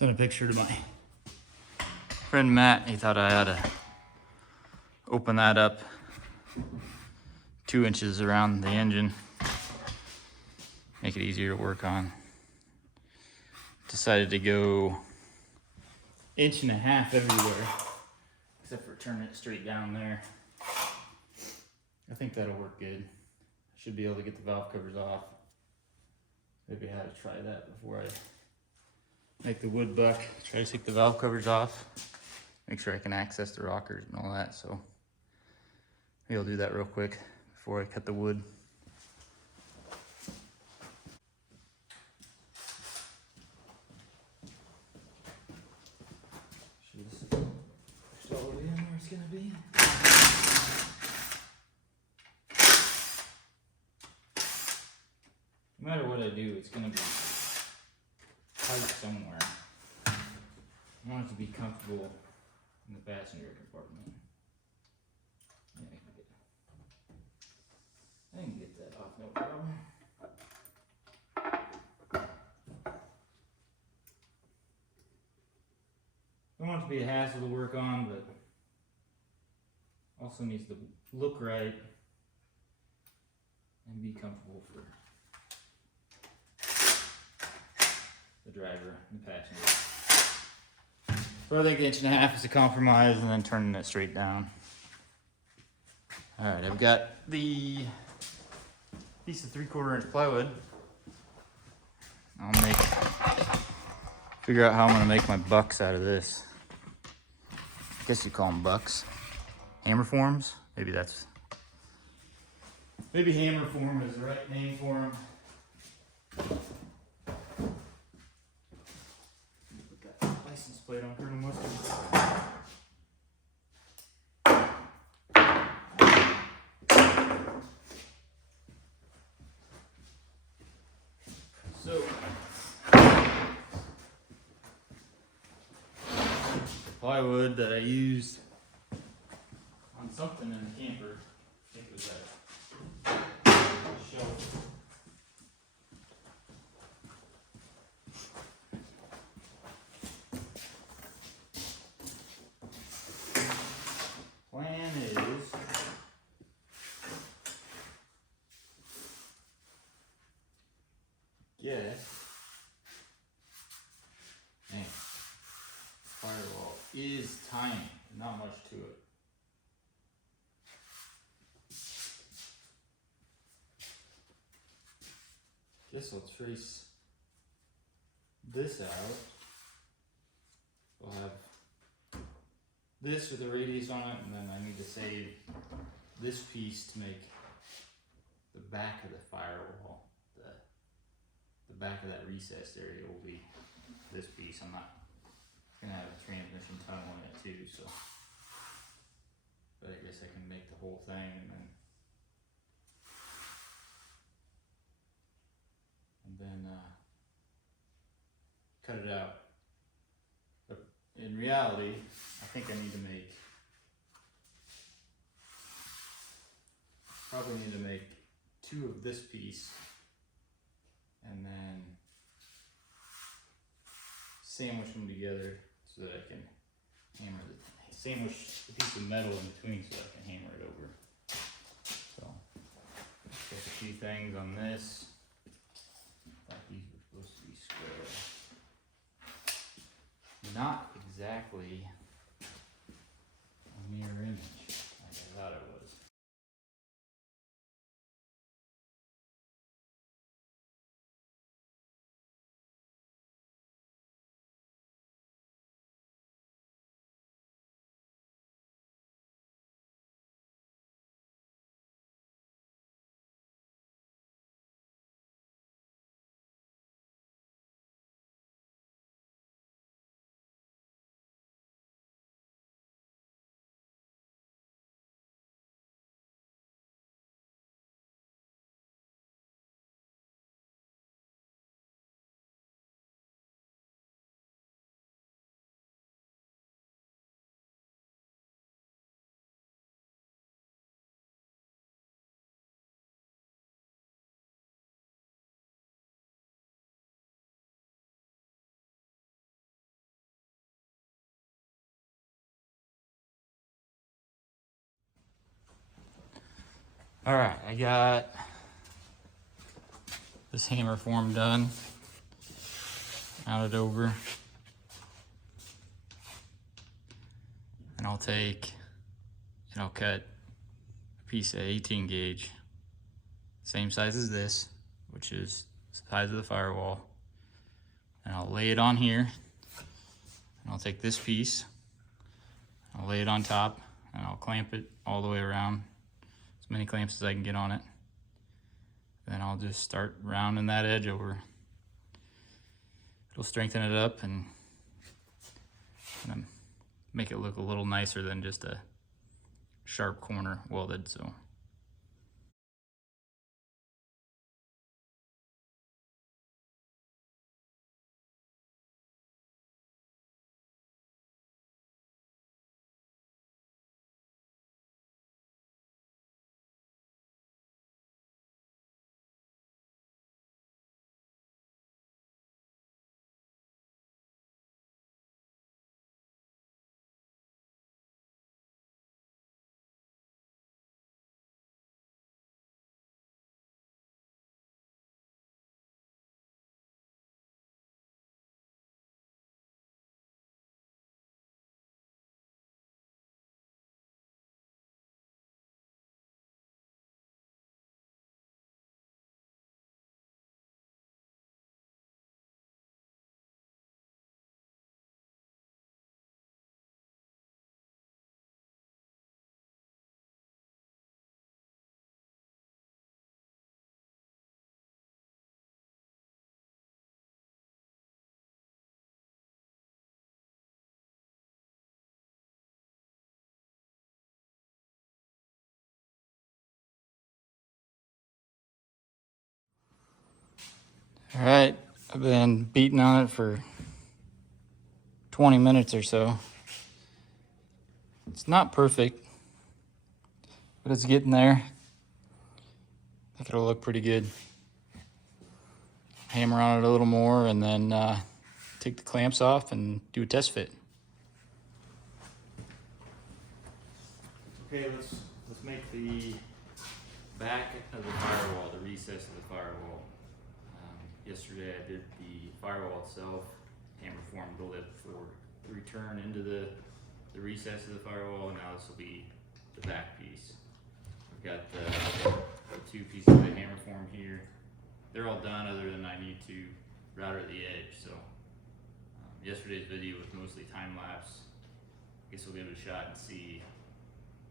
Sent a picture to my friend Matt. He thought I ought to open that up 2 inches around the engine. Make it easier to work on. Decided to go 1.5 inches everywhere, except for turning it straight down there. I think that'll work good. Should be able to get the valve covers off. Maybe I had to try that before I make the wood buck. Try to take the valve covers off. Make sure I can access the rockers and all that. So maybe I'll do that real quick before I cut the wood. Should just push all the way in where it's gonna be. No matter what I do, it's gonna be tight somewhere. I want it to be comfortable in the passenger compartment. Yeah, I can get that off, no problem. Don't want it to be a hassle to work on, but also needs to look right and be comfortable for the driver and the passenger. So I think 1.5 inches is a compromise, and then turning it straight down. All right, I've got the piece of 3/4 inch plywood. I'll figure out how I'm gonna make my bucks out of this. I guess you call them bucks. Hammer forms? Maybe hammer form is the right name for them. Put that license plate on Colonel Mustard. So, plywood that I used on something in the camper. I think it was that shelf. Plan is man, Firewall is tiny, not much to it. Guess I'll trace this out. We'll have this with a radius on it, and then I need to save this piece to make the back of the firewall. The back of that recessed area will be this piece. I'm not gonna have a transmission tunnel in it too, so. But I guess I can make the whole thing and then cut it out. But in reality, I think I need to probably need to make 2 of this piece and then sandwich them together so that I can sandwich the piece of metal in between so I can hammer it over. So, just a few things on this. I thought these were supposed to be square. Not exactly a mirror image like I thought it was. All right, I got this hammer form done. Mounted over. And I'll take and I'll cut a piece of 18 gauge, same size as this, which is the size of the firewall. And I'll lay it on here. And I'll take this piece, I'll lay it on top, and I'll clamp it all the way around, as many clamps as I can get on it. Then I'll just start rounding that edge over. It'll strengthen it up and make it look a little nicer than just a sharp corner welded. So all right, I've been beating on it for 20 minutes or so. It's not perfect, but it's getting there. I think it'll look pretty good. Hammer on it a little more and then take the clamps off and do a test fit. Okay, let's make the back of the firewall, the recess of the firewall. Yesterday I did the firewall itself, hammer formed the lip for the return into the recess of the firewall, and now this will be the back piece. I've got the two pieces of the hammer form here. They're all done other than I need to router the edge. So yesterday's video was mostly time lapse. I guess we'll give it a shot and see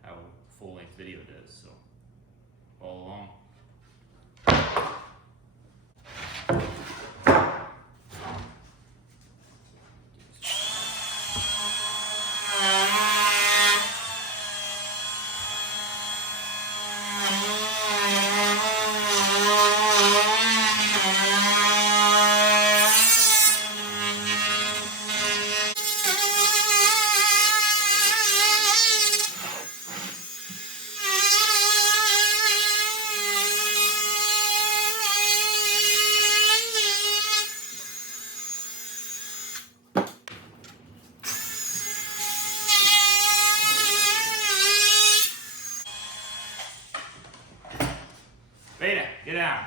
how full length video does. So follow along. Beta, get out.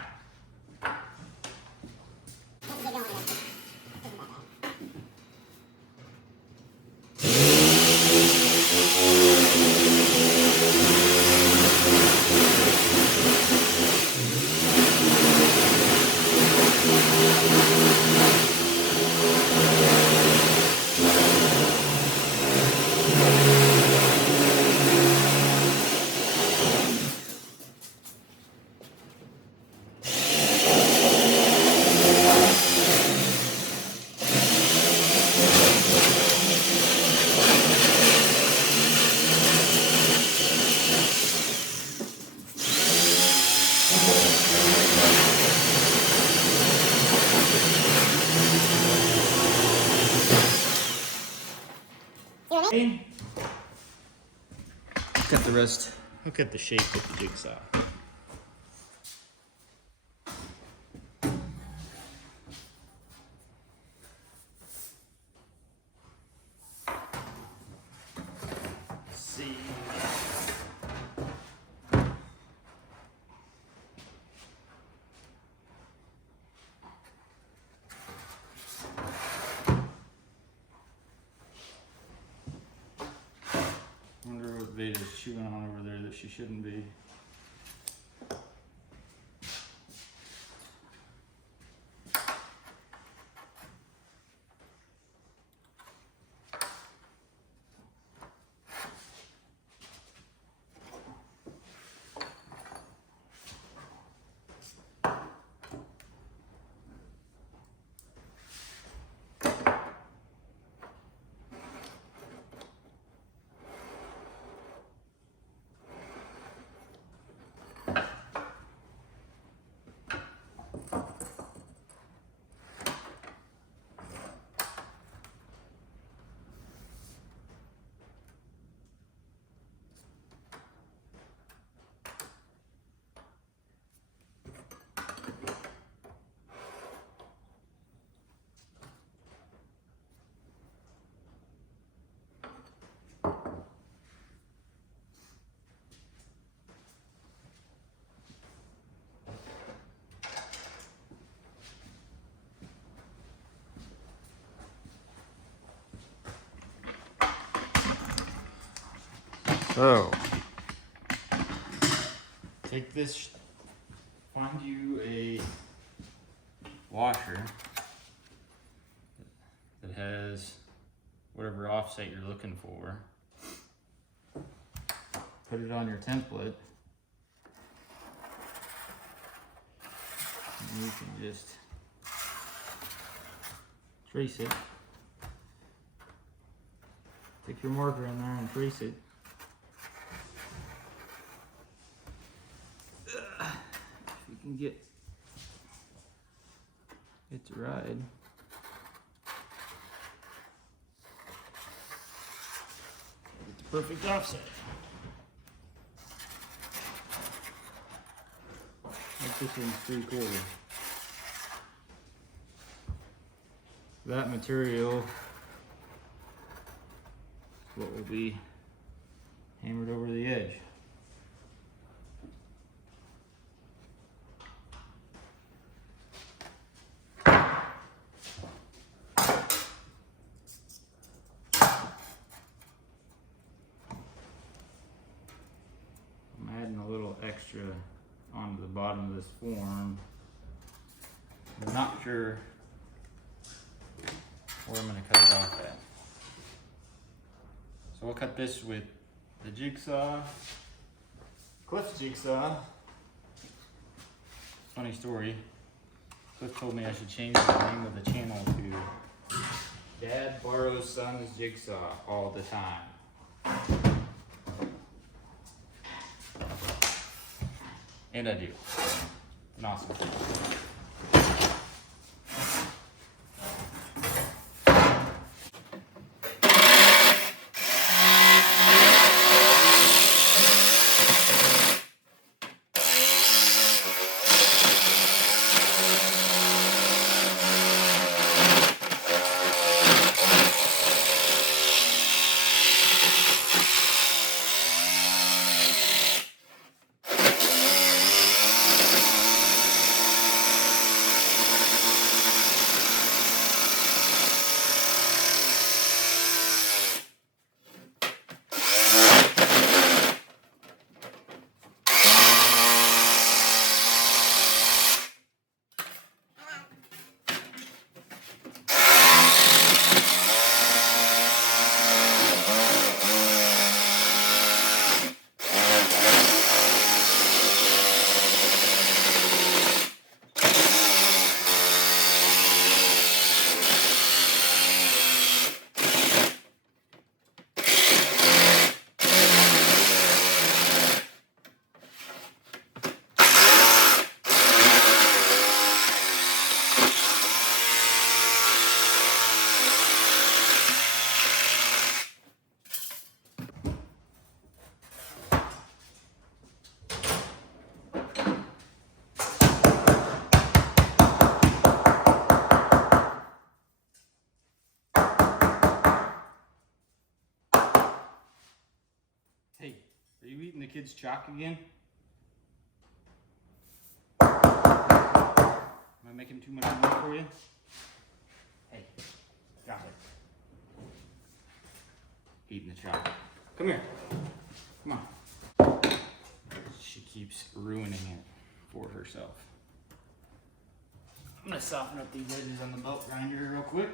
Cut the rest. Look at the shape with the jigsaw. See. chewing on over there that she shouldn't be. So, take this, find you a washer that has whatever offset you're looking for. Put it on your template. And you can just trace it. Take your marker in there and trace it. If you can get it to ride. It's perfect offset. Like this one's 3/4. That material is what will be hammered over the edge. Extra onto the bottom of this form. I'm not sure where I'm going to cut it off at. So I'll cut this with the jigsaw, Cliff's jigsaw. Funny story, Cliff told me I should change the name of the channel to Dad Borrows Son's Jigsaw all the time. And I do. An awesome thing. Hey, are you eating the kids' chalk again? Am I making too much work for you? Hey, stop it. Eating the chalk. Come here. Come on. she keeps ruining it for herself. I'm gonna soften up these edges on the belt grinder real quick.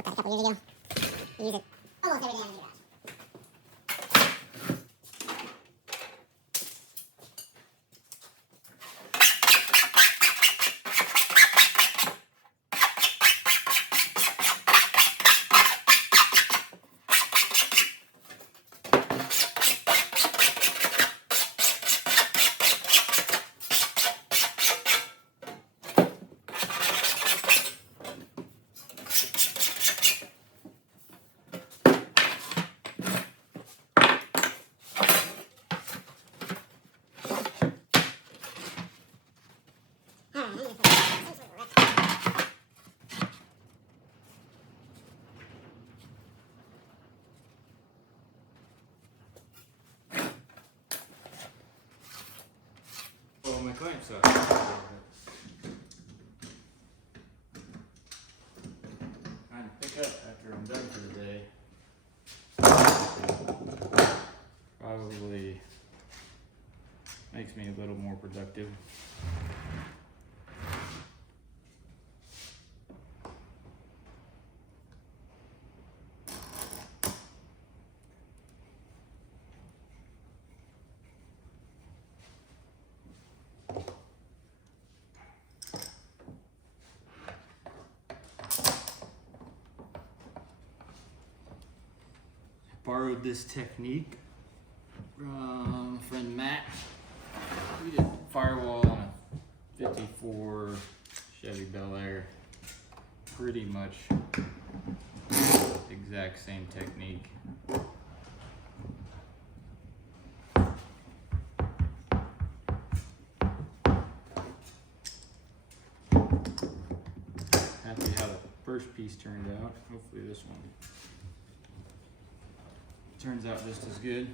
Years ago, we use it almost every day on the garage. Oh, my clamp sucks. Time to pick up after I'm done for the day. Probably makes me a little more productive. Borrowed this technique from friend Matt. We did Firewall on a 54 Chevy Bel Air. Pretty much exact same technique. Happy how the first piece turned out. Hopefully this one turns out just as good.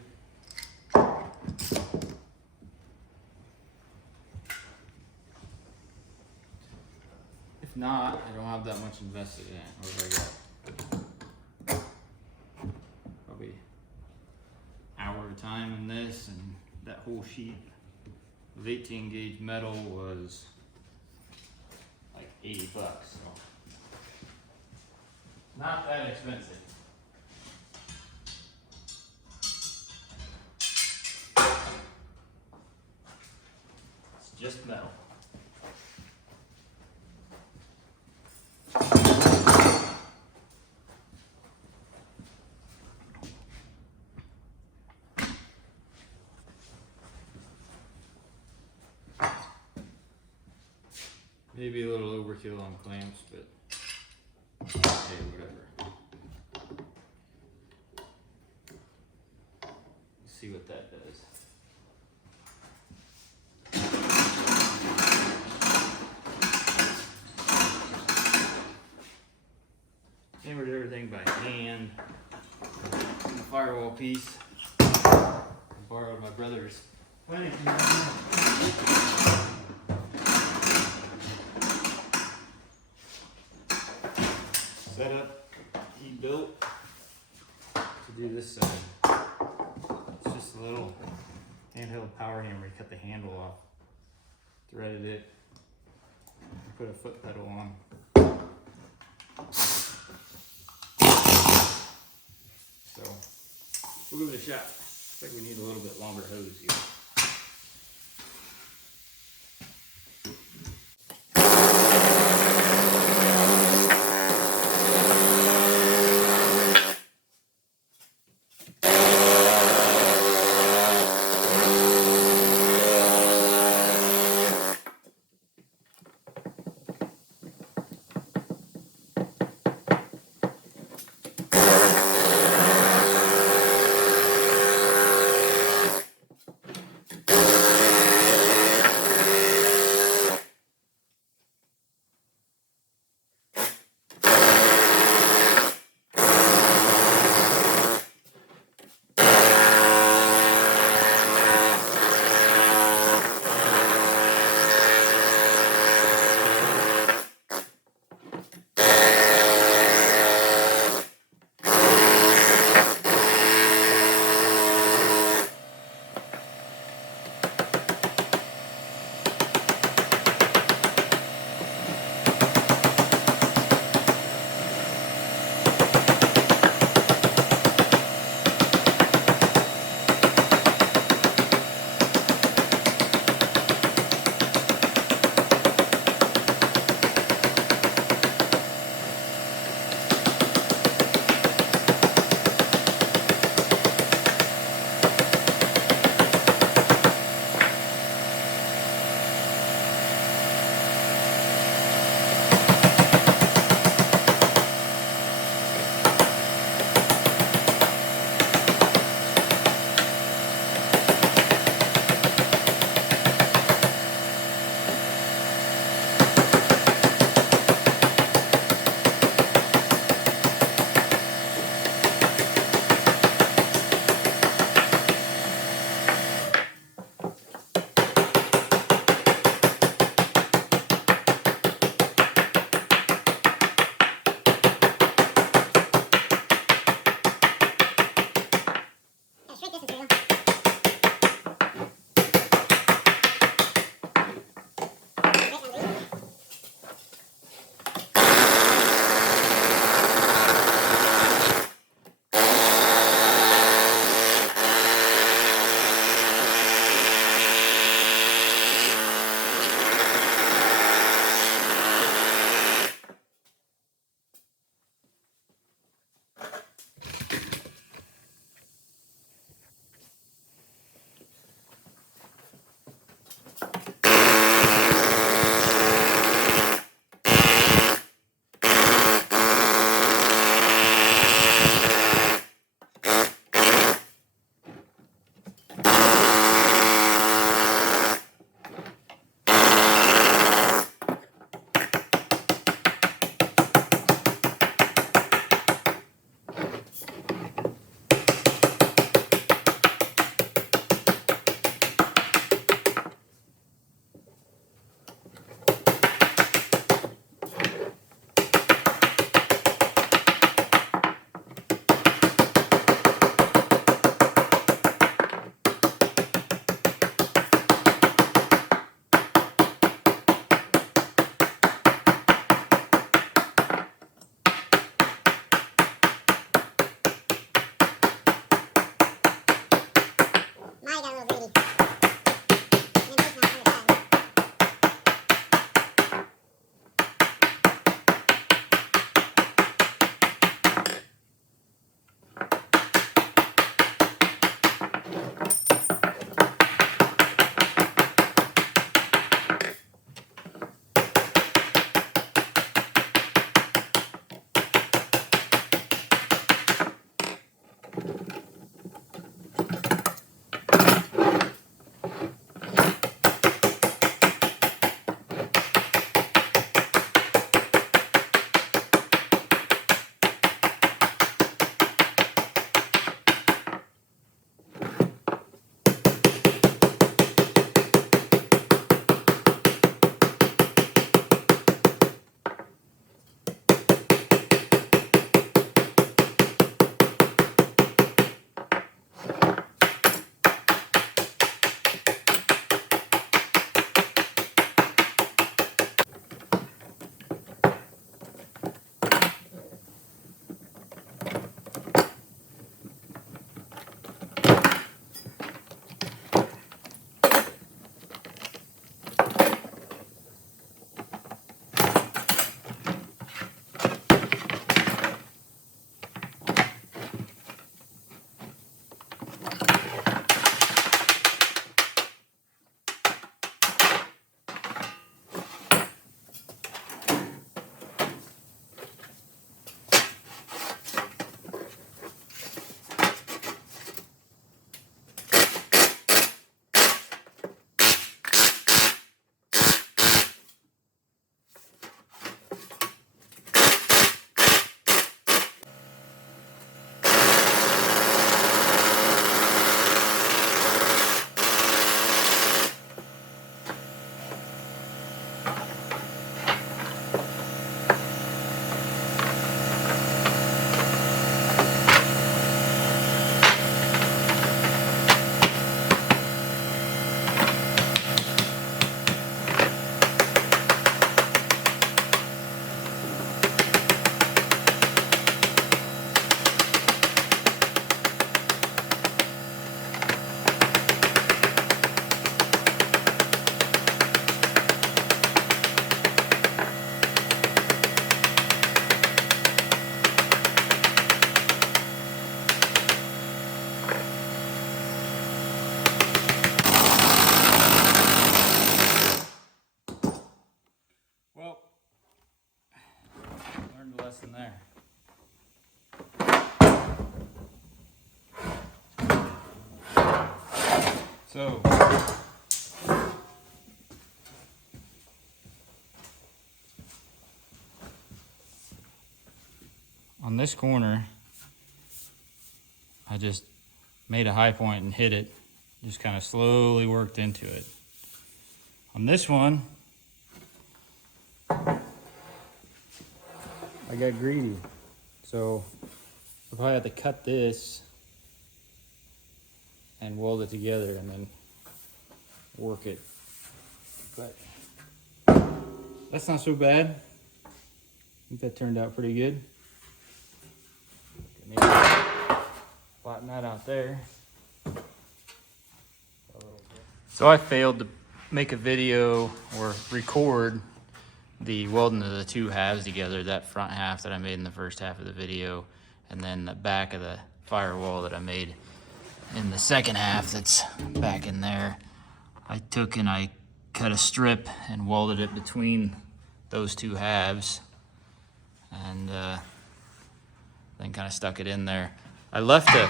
If not, I don't have that much invested in it. What have I got? Probably an hour of time in this, and that whole sheet of 18 gauge metal was like 80 bucks, so not that expensive. Just metal. Maybe a little overkill on clamps, but hey, whatever. Let's see what that does. Hammered everything by hand. And the Firewall piece. I borrowed my brother's planning setup he built to do this side. It's just a little handheld power hammer. He cut the handle off, threaded it, put a foot pedal on. So we'll give it a shot. Looks like we need a little bit longer hose here. nothing there. So on this corner, I just made a high point and hit it. Just kind of slowly worked into it. On this one, I got greedy. So if I had to cut this and weld it together and then work it. But that's not so bad. I think that turned out pretty good. Maybe flatten that out there. So I failed to make a video or record the welding of the two halves together, that front half that I made in the first half of the video, and then the back of the firewall that I made in the second half that's back in there. I took and I cut a strip and welded it between those two halves, and then kind of stuck it in there. I left a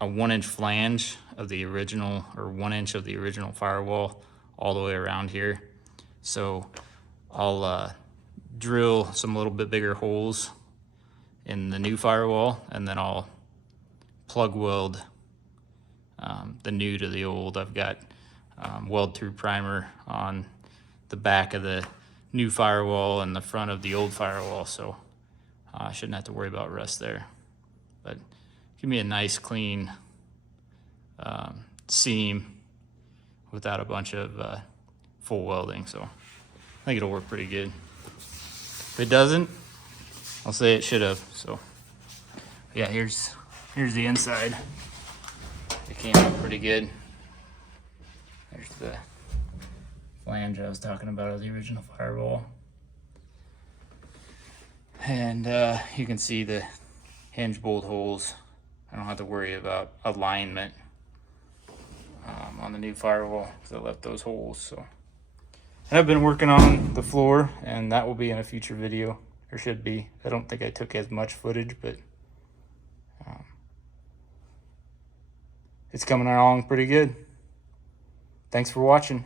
1-inch flange of the original, or 1 inch of the original firewall all the way around here. So I'll drill some little bit bigger holes in the new firewall, and then I'll plug weld the new to the old. I've got weld through primer on the back of the new firewall and the front of the old firewall, so I shouldn't have to worry about rust there. But give me a nice clean seam without a bunch of full welding, so I think it'll work pretty good. If it doesn't, I'll say it should have. So yeah, here's the inside. It came out pretty good. There's the flange I was talking about of the original firewall. And you can see the hinge bolt holes. I don't have to worry about alignment on the new firewall because I left those holes. So, and I've been working on the floor, and that will be in a future video, or should be. I don't think I took as much footage, but it's coming along pretty good. Thanks for watching.